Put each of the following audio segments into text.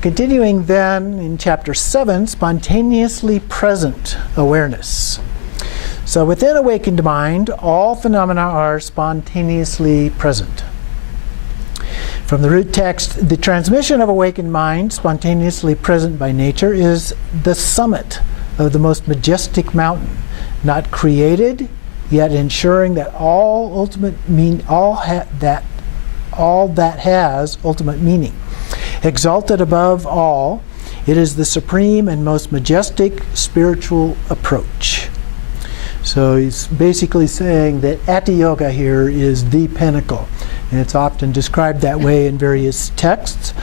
Continuing then in chapter 7, spontaneously present awareness. So within awakened mind, all phenomena are spontaneously present. From the root text, the transmission of awakened mind, spontaneously present by nature, is the summit of the most majestic mountain, not created, yet ensuring that all that has ultimate meaning. Exalted above all, it is the supreme and most majestic spiritual approach. So he's basically saying that Ati Yoga here is the pinnacle. And it's often described that way in various texts.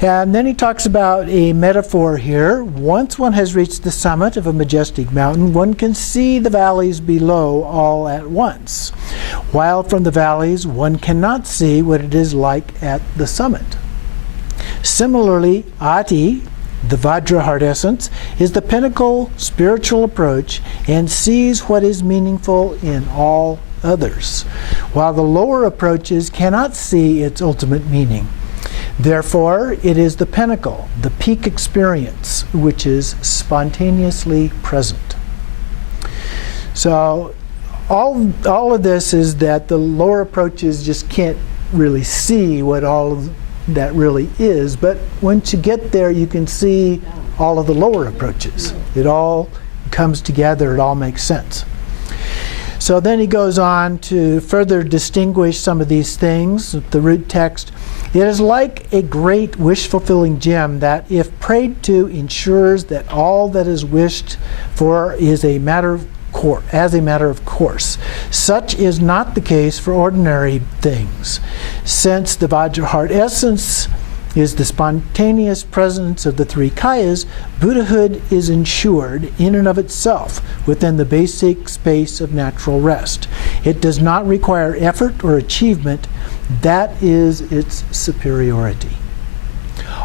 And then he talks about a metaphor here. Once one has reached the summit of a majestic mountain, one can see the valleys below all at once, while from the valleys one cannot see what it is like at the summit. Similarly, Ati, the Vajra heart essence, is the pinnacle spiritual approach and sees what is meaningful in all others, while the lower approaches cannot see its ultimate meaning. Therefore, it is the pinnacle, the peak experience, which is spontaneously present. So all of this is that the lower approaches just can't really see what all of that really is, but once you get there, you can see all of the lower approaches. It all comes together, it all makes sense. So then he goes on to further distinguish some of these things. The root text, it is like a great wish-fulfilling gem that, if prayed to, ensures that all that is wished for is a matter of course. Such is not the case for ordinary things. Since the Vajra heart essence is the spontaneous presence of the three kayas, Buddhahood is ensured in and of itself within the basic space of natural rest. It does not require effort or achievement. That is its superiority.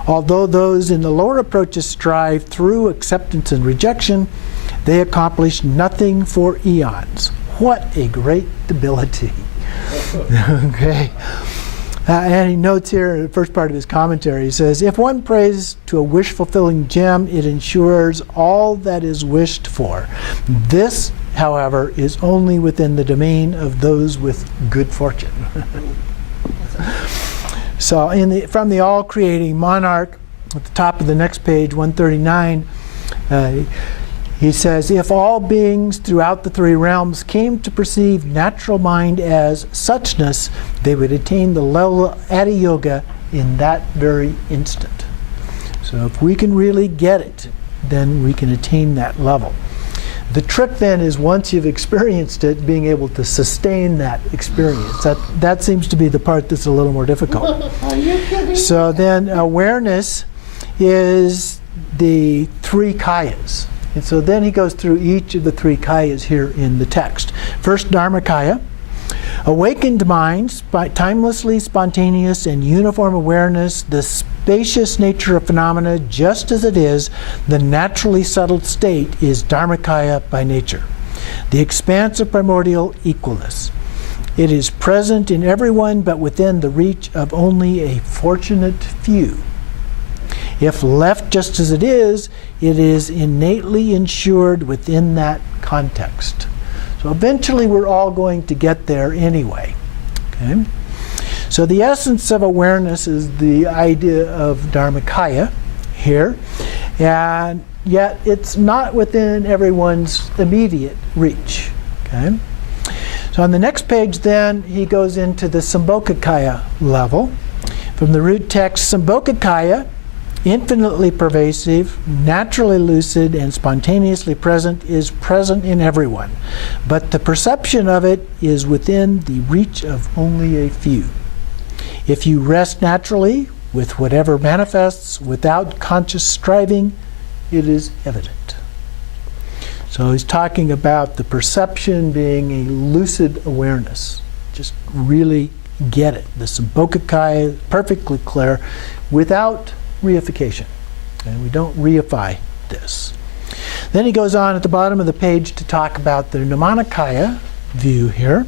Although those in the lower approaches strive through acceptance and rejection, they accomplish nothing for eons. What a great ability. Okay. And he notes here in the first part of his commentary, he says, if one prays to a wish-fulfilling gem, it ensures all that is wished for. This, however, is only within the domain of those with good fortune. So from the all-creating monarch, at the top of the next page, 139, he says, if all beings throughout the three realms came to perceive natural mind as suchness, they would attain the level of Ati Yoga in that very instant. So if we can really get it, then we can attain that level. The trick then is, once you've experienced it, being able to sustain that experience. That seems to be the part that's a little more difficult. So then awareness is the three kayas. And so then he goes through each of the three kayas here in the text. First, Dharmakaya. Awakened mind, timelessly spontaneous and uniform awareness, the spacious nature of phenomena just as it is, the naturally settled state is Dharmakaya by nature. The expanse of primordial equalness. It is present in everyone, but within the reach of only a fortunate few. If left just as it is innately ensured within that context. So eventually we're all going to get there anyway. Okay? So the essence of awareness is the idea of Dharmakaya here, and yet it's not within everyone's immediate reach. Okay? So on the next page then, he goes into the Sambhogakaya level. From the root text, Sambhogakaya, infinitely pervasive, naturally lucid, and spontaneously present, is present in everyone. But the perception of it is within the reach of only a few. If you rest naturally with whatever manifests without conscious striving, it is evident. So he's talking about the perception being a lucid awareness. Just really get it. The Sambhogakaya is perfectly clear without reification. And we don't reify this. Then he goes on at the bottom of the page to talk about the Nirmanakaya view here.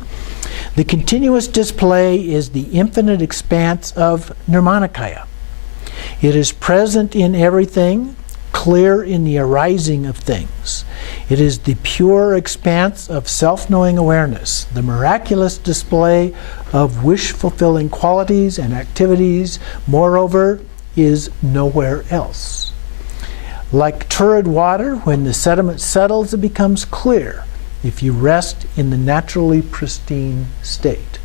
The continuous display is the infinite expanse of Nirmanakaya. It is present in everything, clear in the arising of things. It is the pure expanse of self-knowing awareness, the miraculous display of wish-fulfilling qualities and activities, moreover, is nowhere else. Like turbid water, when the sediment settles, it becomes clear if you rest in the naturally pristine state.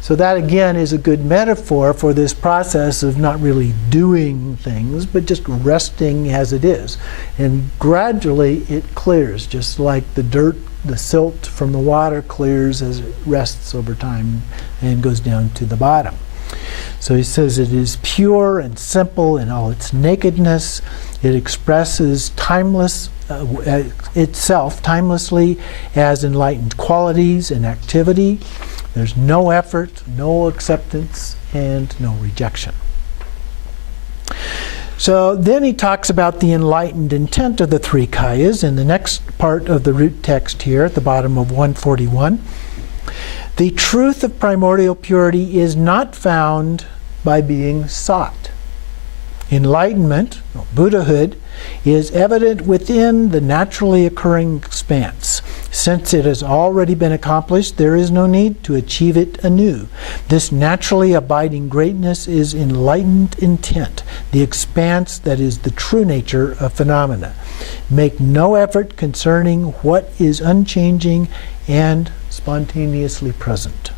So that again is a good metaphor for this process of not really doing things, but just resting as it is. And gradually it clears, just like the dirt, the silt from the water clears as it rests over time and goes down to the bottom. So he says it is pure and simple in all its nakedness. It expresses itself timelessly as enlightened qualities and activity. There's no effort, no acceptance, and no rejection. So then he talks about the enlightened intent of the three kayas in the next part of the root text here at the bottom of 141. The truth of primordial purity is not found by being sought. Enlightenment, or Buddhahood, is evident within the naturally occurring expanse. Since it has already been accomplished, there is no need to achieve it anew. This naturally abiding greatness is enlightened intent, the expanse that is the true nature of phenomena. Make no effort concerning what is unchanging and spontaneously present.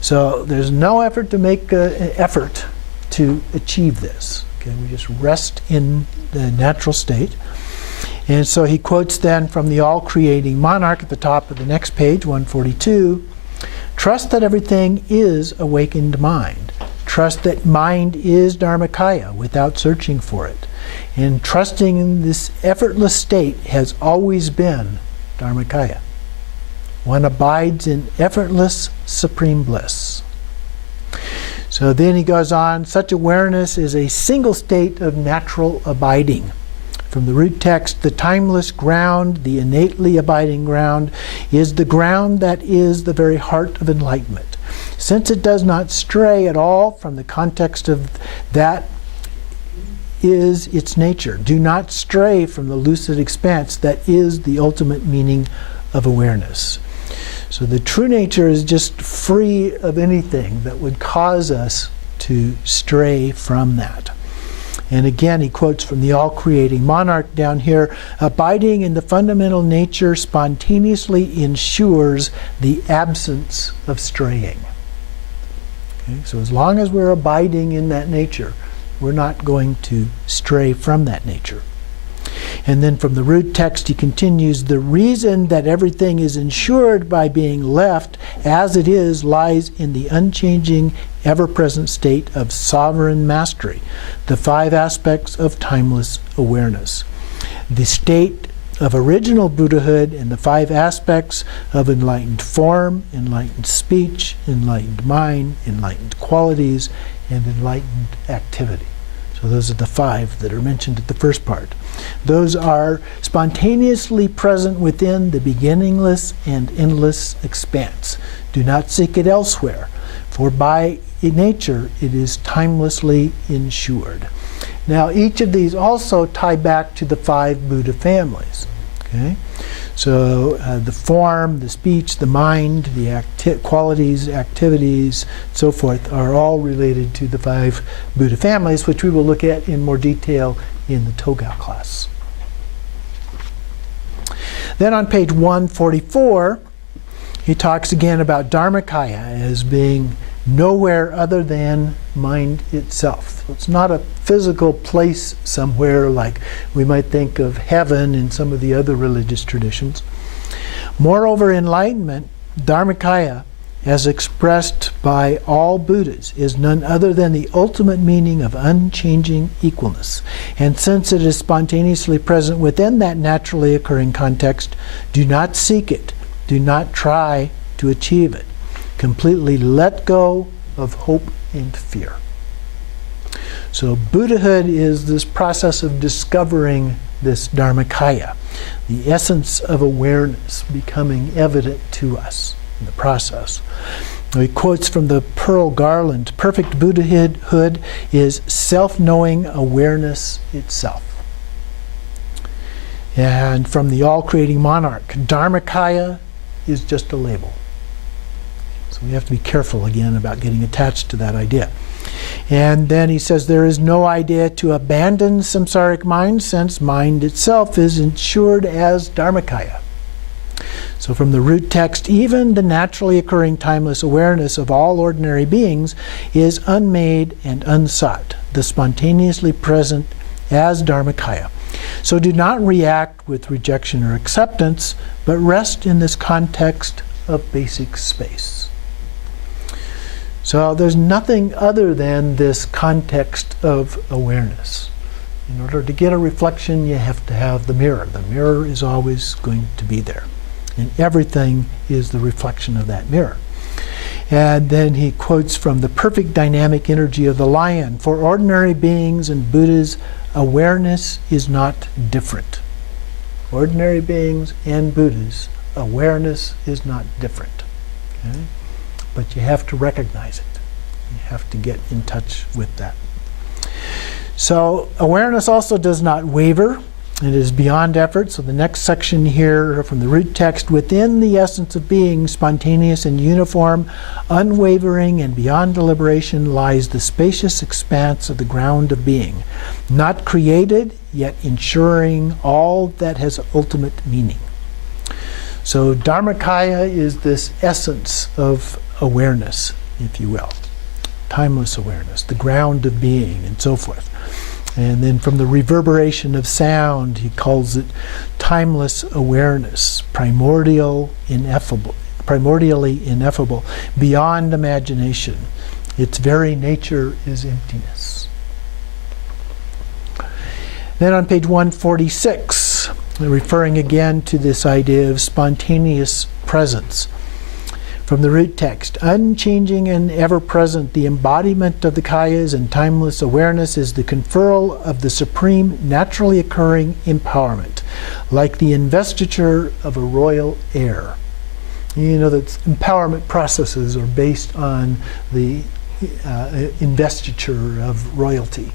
So there's no effort to make an effort to achieve this. Okay, we just rest in the natural state. And so he quotes then from the all-creating monarch at the top of the next page, 142, trust that everything is awakened mind. Trust that mind is Dharmakaya without searching for it. And trusting in this effortless state has always been Dharmakaya. One abides in effortless supreme bliss. So then he goes on, such awareness is a single state of natural abiding. From the root text, the timeless ground, the innately abiding ground, is the ground that is the very heart of enlightenment. Since it does not stray at all from the context of that is its nature. Do not stray from the lucid expanse that is the ultimate meaning of awareness. So the true nature is just free of anything that would cause us to stray from that. And again, he quotes from the all-creating monarch down here, abiding in the fundamental nature spontaneously ensures the absence of straying. Okay? So as long as we're abiding in that nature, we're not going to stray from that nature. And then from the root text he continues, the reason that everything is ensured by being left as it is lies in the unchanging, ever-present state of sovereign mastery, the five aspects of timeless awareness. The state of original Buddhahood and the five aspects of enlightened form, enlightened speech, enlightened mind, enlightened qualities, and enlightened activity. So those are the five that are mentioned at the first part. Those are spontaneously present within the beginningless and endless expanse. Do not seek it elsewhere, for by nature it is timelessly ensured. Now each of these also tie back to the five Buddha families. Okay? So the form, the speech, the mind, the qualities, activities, so forth are all related to the five Buddha families, which we will look at in more detail in the Togao class. Then on page 144, he talks again about Dharmakaya as being nowhere other than mind itself. It's not a physical place somewhere like we might think of heaven in some of the other religious traditions. Moreover, enlightenment, Dharmakaya, as expressed by all Buddhas, is none other than the ultimate meaning of unchanging equalness. And since it is spontaneously present within that naturally occurring context, do not seek it, do not try to achieve it. Completely let go of hope and fear. So Buddhahood is this process of discovering this Dharmakaya, the essence of awareness becoming evident to us in the process. He quotes from the Pearl Garland, perfect Buddhahood is self-knowing awareness itself. And from the all-creating monarch, Dharmakaya is just a label. So we have to be careful again about getting attached to that idea. And then he says there is no idea to abandon samsaric mind, since mind itself is ensured as Dharmakaya. So from the root text, even the naturally occurring timeless awareness of all ordinary beings is unmade and unsought, the spontaneously present as Dharmakaya. So do not react with rejection or acceptance, but rest in this context of basic space. So there's nothing other than this context of awareness. In order to get a reflection, you have to have the mirror. The mirror is always going to be there. And everything is the reflection of that mirror. And then he quotes from the perfect dynamic energy of the lion. For ordinary beings and Buddhas, awareness is not different. Ordinary beings and Buddhas, awareness is not different. Okay? But you have to recognize it. You have to get in touch with that. So awareness also does not waver. It is beyond effort. So the next section here from the root text, within the essence of being, spontaneous and uniform, unwavering and beyond deliberation, lies the spacious expanse of the ground of being, not created, yet ensuring all that has ultimate meaning. So Dharmakaya is this essence of awareness, if you will. Timeless awareness, the ground of being, and so forth. And then from the reverberation of sound, he calls it timeless awareness, primordially ineffable, beyond imagination. Its very nature is emptiness. Then on page 146, referring again to this idea of spontaneous presence. From the root text, unchanging and ever-present, the embodiment of the kayas and timeless awareness is the conferral of the supreme naturally occurring empowerment, like the investiture of a royal heir. You know that empowerment processes are based on the investiture of royalty.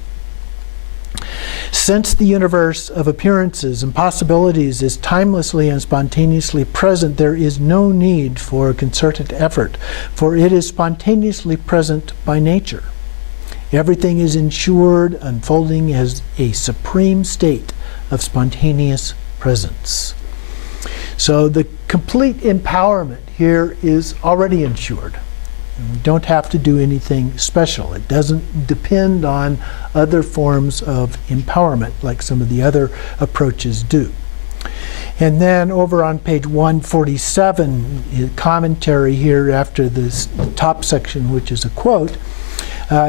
Since the universe of appearances and possibilities is timelessly and spontaneously present, there is no need for a concerted effort, for it is spontaneously present by nature. Everything is ensured, unfolding as a supreme state of spontaneous presence. So the complete empowerment here is already ensured. We don't have to do anything special. It doesn't depend on other forms of empowerment like some of the other approaches do. And then over on page 147, commentary here after this top section, which is a quote,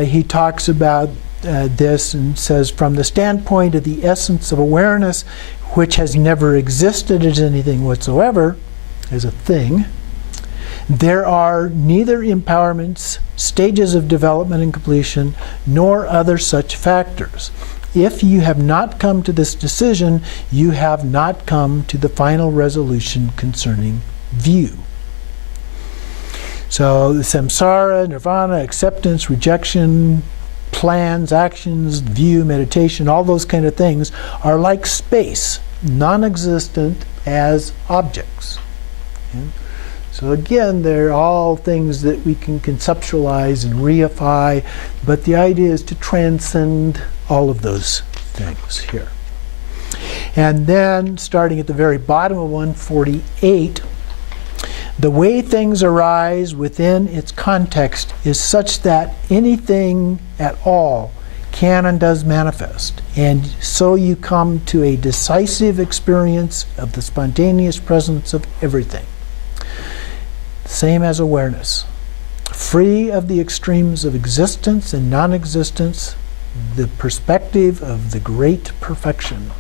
he talks about this and says, from the standpoint of the essence of awareness, which has never existed as anything whatsoever, as a thing, there are neither empowerments, stages of development and completion, nor other such factors. If you have not come to this decision, you have not come to the final resolution concerning view. So the samsara, nirvana, acceptance, rejection, plans, actions, view, meditation, all those kind of things are like space, non-existent as objects. Okay? So again, they're all things that we can conceptualize and reify, but the idea is to transcend all of those things here. And then, starting at the very bottom of 148, the way things arise within its context is such that anything at all can and does manifest. And so you come to a decisive experience of the spontaneous presence of everything. Same as awareness. Free of the extremes of existence and non-existence, the perspective of the great perfection.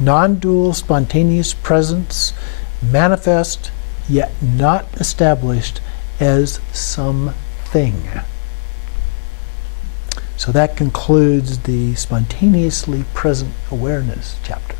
Non-dual spontaneous presence, manifest yet not established as something. So that concludes the spontaneously present awareness chapter.